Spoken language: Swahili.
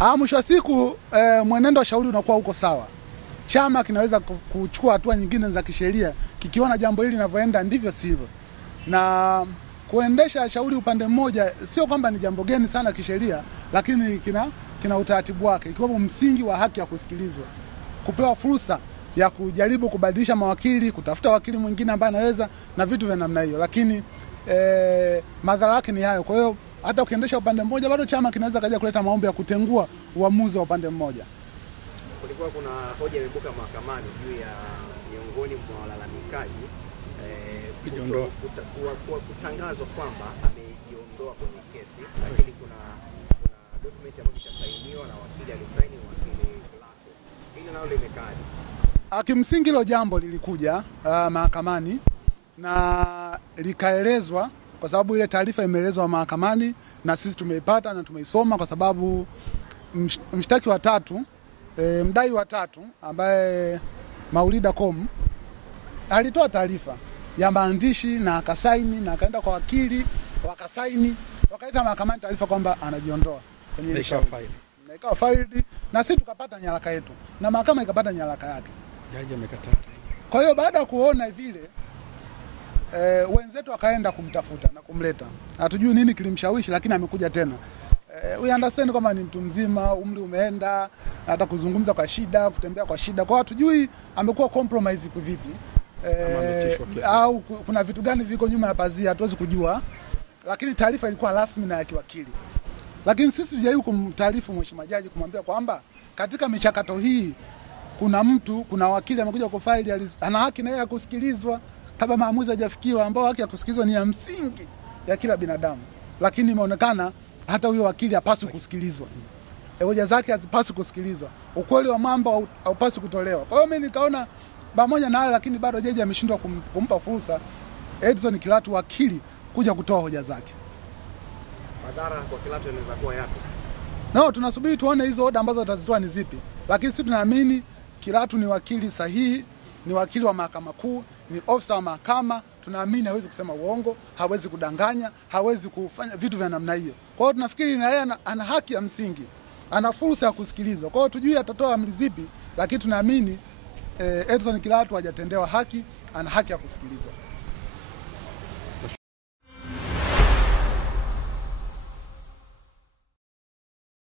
Mwisho wa siku mwenendo wa shauri unakuwa uko sawa. Chama kinaweza kuchukua hatua nyingine za kisheria kikiona jambo hili linavyoenda ndivyo sivyo. Na kuendesha shauri upande mmoja sio kwamba ni jambo geni sana kisheria, lakini kina utaratibu wake, ikiwemo msingi wa haki ya kusikilizwa, kupewa fursa ya kujaribu kubadilisha mawakili, kutafuta wakili mwingine ambaye anaweza na vitu vya namna hiyo, lakini madhara yake ni hayo. Kwa hiyo hata ukiendesha upande mmoja bado chama kinaweza kaja kuleta maombi ya kutengua uamuzi wa upande mmoja. Kulikuwa kuna hoja imebuka mahakamani juu ya miongoni mwa walalamikaji kutangazwa kwamba amejiondoa kwenye kesi, lakini kuna document ambayo itasainiwa na wakili alisaini wakili lako. Hili nalo limekaaje? Kimsingi hilo jambo lilikuja mahakamani na likaelezwa, kwa sababu ile taarifa imeelezwa mahakamani na sisi tumeipata na tumeisoma, kwa sababu mshtaki wa tatu, mdai wa tatu ambaye Maulida.com alitoa taarifa ya maandishi na akasaini na akaenda kwa wakili wakasaini, wakaleta mahakamani taarifa kwamba anajiondoa kwenye ile shauri. Na ikawa faili na sisi tukapata nyaraka yetu na mahakama ikapata nyaraka yake. Jaji amekataa. Kwa hiyo baada ya kuona vile wenzetu akaenda kumtafuta na kumleta. Hatujui nini kilimshawishi, lakini amekuja tena. We understand kwamba ni mtu mzima, umri umeenda, hata kuzungumza kwa shida, kutembea kwa shida. Kwa hatujui amekuwa compromise kwa vipi. Au kuna vitu gani viko nyuma ya pazia, hatuwezi kujua. Lakini taarifa ilikuwa rasmi na ya kiwakili. Lakini sisi tujaribu kumtaarifu mheshimiwa jaji kumwambia kwamba katika michakato hii kuna wakili amekuja kufaili, ana haki na yeye ya kusikilizwa kabla maamuzi hajafikiwa, ambao haki ya kusikilizwa ni ya msingi ya kila binadamu. Lakini imeonekana hata huyo wakili hapaswi kusikilizwa. Hoja zake hazipaswi kusikilizwa. Ukweli wa mambo haupaswi kutolewa. Kwa hiyo mimi nikaona pamoja na hayo, lakini bado jaji ameshindwa kumpa fursa Edson Kilatu wakili kuja kutoa hoja zake. Madhara kwa Kilatu yanaweza kuwa yapi? Tunasubiri tuone hizo hoja ambazo atazitoa ni zipi. Lakini sisi tunaamini Kilatu ni wakili sahihi, ni wakili wa mahakama kuu, ni ofisa wa mahakama. Tunaamini hawezi kusema uongo, hawezi kudanganya, hawezi kufanya vitu vya namna hiyo. Kwa hiyo tunafikiri na yeye ana haki ya msingi, ana fursa ya kusikilizwa. Kwa hiyo tujui atatoa amri zipi, lakini tunaamini Edson Kilatu hajatendewa haki, ana haki ya kusikilizwa.